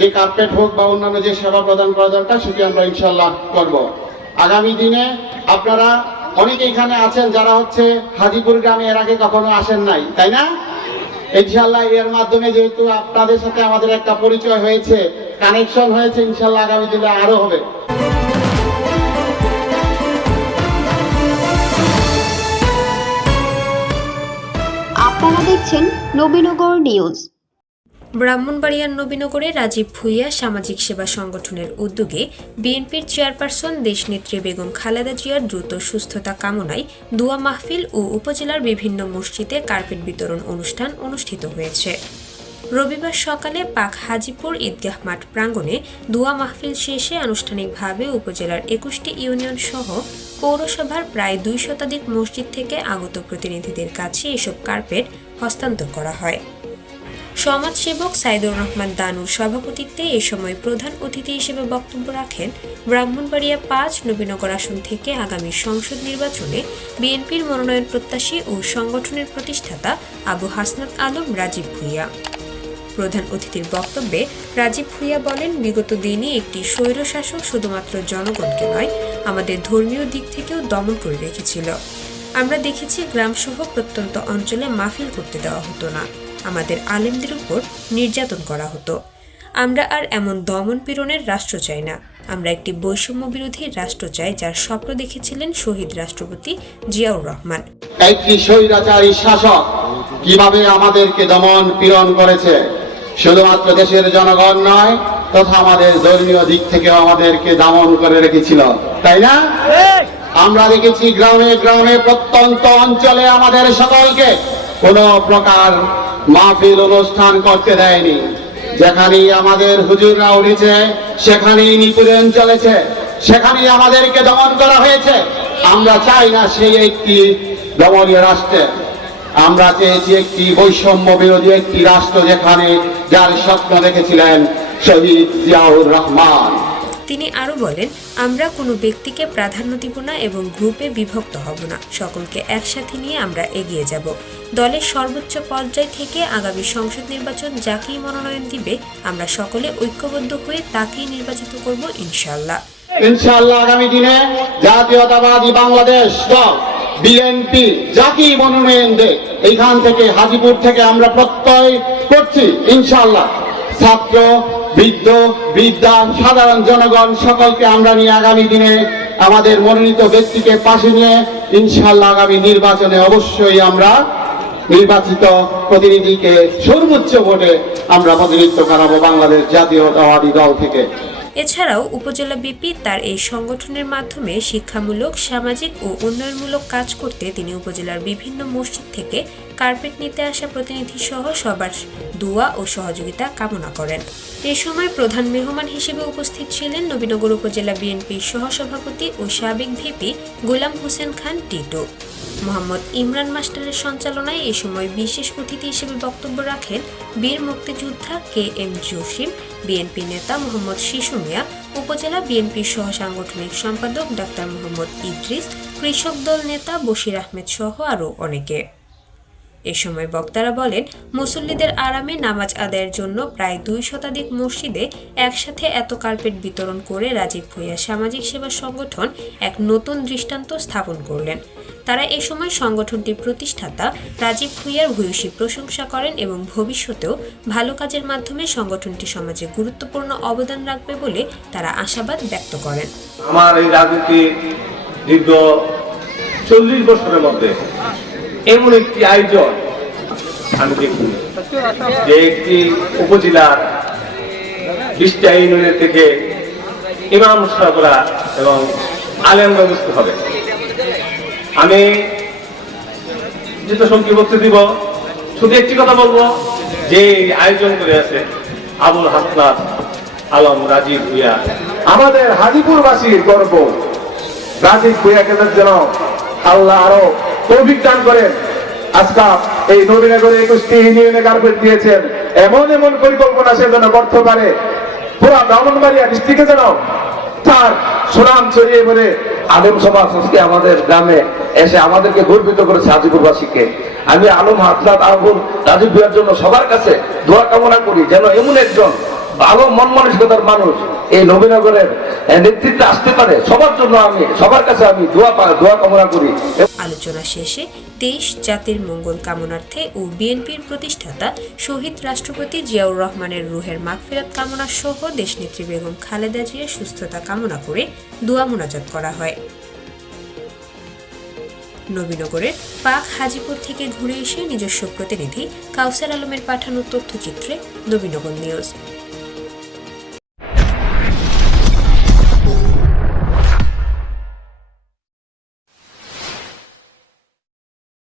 যে কার্পেট হোক বা অন্যান্য যে সেবা প্রদান করা দরকার সেটি আমরা ইনশাল্লাহ করব। আগামী দিনে আপনারা অনেকে এখানে আছেন যারা হচ্ছে হাজিপুর গ্রামে এর আগে কখনো আসেন নাই, তাই না? ইনশাল্লাহ এর মাধ্যমে যেহেতু আপনাদের সাথে আমাদের একটা পরিচয় হয়েছে, কানেকশন হয়েছে, ইনশাল্লাহ আগামী দিনে আরো হবে। আপনারা দেখছেন নবীনগর নিউজ। ব্রাহ্মণবাড়িয়ার নবীনগরে রাজীব ভূঁইয়া সামাজিক সেবা সংগঠনের উদ্যোগে বিএনপির চেয়ারপারসন দেশনেত্রী বেগম খালেদা জিয়ার দ্রুত সুস্থতা কামনায় দোয়া মাহফিল ও উপজেলার বিভিন্ন মসজিদে কার্পেট বিতরণ অনুষ্ঠান অনুষ্ঠিত হয়েছে। রবিবার সকালে পাক হাজিপুর ঈদগাহ মাঠ প্রাঙ্গণে দোয়া মাহফিল শেষে আনুষ্ঠানিকভাবে উপজেলার ২১টি ইউনিয়ন সহ পৌরসভার প্রায় ২ শতাধিক মসজিদ থেকে আগত প্রতিনিধিদের কাছে এসব কার্পেট হস্তান্তর করা হয়। সমাজসেবক সাইদুর রহমান দানুর সভাপতিত্বে এ সময় প্রধান অতিথি হিসেবে বক্তব্য রাখেন ব্রাহ্মণবাড়িয়া ৫ নবীনগর আসন থেকে আগামী সংসদ নির্বাচনে বিএনপির মনোনয়ন প্রত্যাশী ও সংগঠনের প্রতিষ্ঠাতা আবু হাসনাত আলম রাজীব ভূঁইয়া। প্রধান অতিথির বক্তব্যে রাজীব ভূঁইয়া বলেন, বিগত দিনে একটি স্বৈরশাসক শুধুমাত্র জনগণকে নয়, আমাদের ধর্মীয় দিক থেকেও দমন করে রেখেছিল। আমরা দেখেছি গ্রামসহ প্রত্যন্ত অঞ্চলে মাহফিল করতে দেওয়া হতো না, আমাদের আলেমদের উপর নির্যাতন করা হতো। আমরা আর এমন দমন পীড়নের রাষ্ট্র চাই না, আমরা একটি বৈষম্য বিরোধী রাষ্ট্র চাই, যার স্বপ্ন দেখেছিলেন শহীদ রাষ্ট্রপতি জিয়াউর রহমান। একটি স্বৈরাচারী শাসক কিভাবে আমাদেরকে দমন পীড়ন করেছে, শুধুমাত্র দেশের জনগণ নয়, তথা আমাদের ধর্মীয় দিক থেকেও আমাদেরকে দমন করে রেখেছিল, তাই না? আমরা দেখেছি গ্রামে গ্রামে প্রত্যন্ত অঞ্চলে আমাদের সকলকে কোনো প্রকার মাহফিল অনুষ্ঠান করতে দেয়নি। যেখানেই আমাদের হুজুররা উঠেছে সেখানেই নিপীড়ন চলেছে, সেখানেই আমাদেরকে দমন করা হয়েছে। আমরা চাই না সেই একটি দমনীয় রাষ্ট্রে, আমরা চেয়েছি একটি বৈষম্য বিরোধী একটি রাষ্ট্র, যেখানে যার স্বপ্ন দেখেছিলেন শহীদ জিয়াউর রহমান। তিনি আরও বলেন, আমরা কোনো ব্যক্তিকে প্রাধান্য দিব না এবং গ্রুপে বিভক্ত হব না, সকলকে একসাথে নিয়ে আমরা এগিয়ে যাব। দলের সর্বোচ্চ পর্যায় থেকে আগামী সংসদ নির্বাচন যাকেই মনোনয়ন দিবে, আমরা সকলে ঐক্যবদ্ধ হয়ে তাকেই নির্বাচিত করব ইনশাআল্লাহ। ইনশাআল্লাহ আগামী দিনে জাতীয়তাবাদী বাংলাদেশ দল বিএনপি যাকেই মনোনয়ন দেয়, এইখান থেকে হাজিপুর থেকে আমরা প্রত্যয় করছি ইনশাআল্লাহ ছাত্র, বৃদ্ধ, বৃদ্ধা, সাধারণ জনগণ সকলকে আমরা নিয়ে আগামী দিনে আমাদের মনোনীত ব্যক্তিকে পাশে নিয়ে ইনশাআল্লাহ আগামী নির্বাচনে অবশ্যই আমরা নির্বাচিত প্রতিনিধিকে সর্বোচ্চ ভোটে আমরা প্রতিনিধিত্ব করাবো বাংলাদেশ জাতীয়তাবাদী দল থেকে। এছাড়াও উপজেলা বিপি তার এই সংগঠনের মাধ্যমে শিক্ষামূলক, সামাজিক ও উন্নয়নমূলক কাজ করতে তিনি উপজেলার বিভিন্ন মসজিদ থেকে কার্পেট নিতে আসা প্রতিনিধি সহ সবার দোয়া ও সহযোগিতা কামনা করেন। এ সময় প্রধান মেহমান হিসেবে উপস্থিত ছিলেন নবীনগর উপজেলা বিএনপির সহসভাপতি ও সাবেক ভিপি গোলাম হোসেন খান টিটু। মোহাম্মদ ইমরান মাস্টারের সঞ্চালনায় এ সময় বিশেষ অতিথি হিসেবে বক্তব্য রাখেন বীর মুক্তিযোদ্ধা KM জসিম, বিএনপি নেতা মোহাম্মদ শিশু মিয়া, উপজেলা বিএনপির সহ সাংগঠনিক সম্পাদক ডাক্তার মোহাম্মদ ইদ্রিস, কৃষক দল নেতা বশির আহমেদ সহ আরও অনেকে। এ সময় বক্তারা বলেন, মুসল্লিদের আরামে নামাজ আদায়ের জন্য প্রায় ২ শতাধিক মসজিদে একসাথে এত কার্পেট বিতরণ করে রাজীব ভূঁইয়া সামাজিক সেবা সংগঠন এক নতুন দৃষ্টান্ত স্থাপন করলেন। তারা এ সময় সংগঠনটির প্রতিষ্ঠাতা রাজীব ভূঁইয়ার ভূয়সী প্রশংসা করেন এবং ভবিষ্যতেও ভালো কাজের মাধ্যমে সংগঠনটি সমাজে গুরুত্বপূর্ণ অবদান রাখবে বলে তারা আশাবাদ ব্যক্ত করেন। আমার এই রাজনীতি দীর্ঘ ৪০ বছরের মধ্যে এমন একটি আয়োজন আমি দেখি যে একটি উপজেলার ২০টা ইউনিয়নের থেকে ইমাম সাহেবরা এবং আলেমরা বুঝতে হবে। আমি যেটা সংক্ষিপ্ত দিব, শুধু একটি কথা বলবো যে আয়োজন করে আছে আবুল হাসনাত আলম রাজীব ভূঁইয়া, আমাদের হাজিপুরবাসীর গর্ব। রাজীব ভূঁইয়াকে যেন আল্লাহ আরো তৌফিক দান করেন। আজকে এই নবীনগরে ২১টি ইউনিয়নে কার্পেট দিয়েছেন, এমন এমন পরিকল্পনা সে যেন করতে পারে পুরা ব্রাহ্মণবাড়িয়া ডিস্ট্রিক্টে যেন তার সুনাম ছড়িয়ে পড়ে। আলেম সমাজ আজকে আমাদের গ্রামে এসে আমাদেরকে গর্বিত করেছে হাজিপুরবাসীকে। আমি আলম হাসনাত আবুল রাজীব ভূঁইয়ার জন্য সবার কাছে দোয়া কামনা করি যেন এমন একজন ভালো মন মানসিকতার মানুষ এই নবীনগরের নেতৃত্বে আসতে পারে, সবার জন্য আমি সবার কাছে আমি দোয়া কামনা করি। আলোচনা শেষে দেশ জাতির মঙ্গল কামনার্থে ও বিএনপির প্রতিষ্ঠাতা শহীদ রাষ্ট্রপতি জিয়াউর রহমানের রুহের মাগফিরাত কামনা সহ দেশনেত্রী বেগম খালেদা জিয়ার সুস্থতা কামনা করে দোয়া মোনাজাত করা হয়। নবীনগরের পাক হাজিপুর থেকে ঘুরে এসে নিজস্ব প্রতিনিধি কাউসার আলমের পাঠানো তথ্যচিত্রে নবীনগর নিউজ।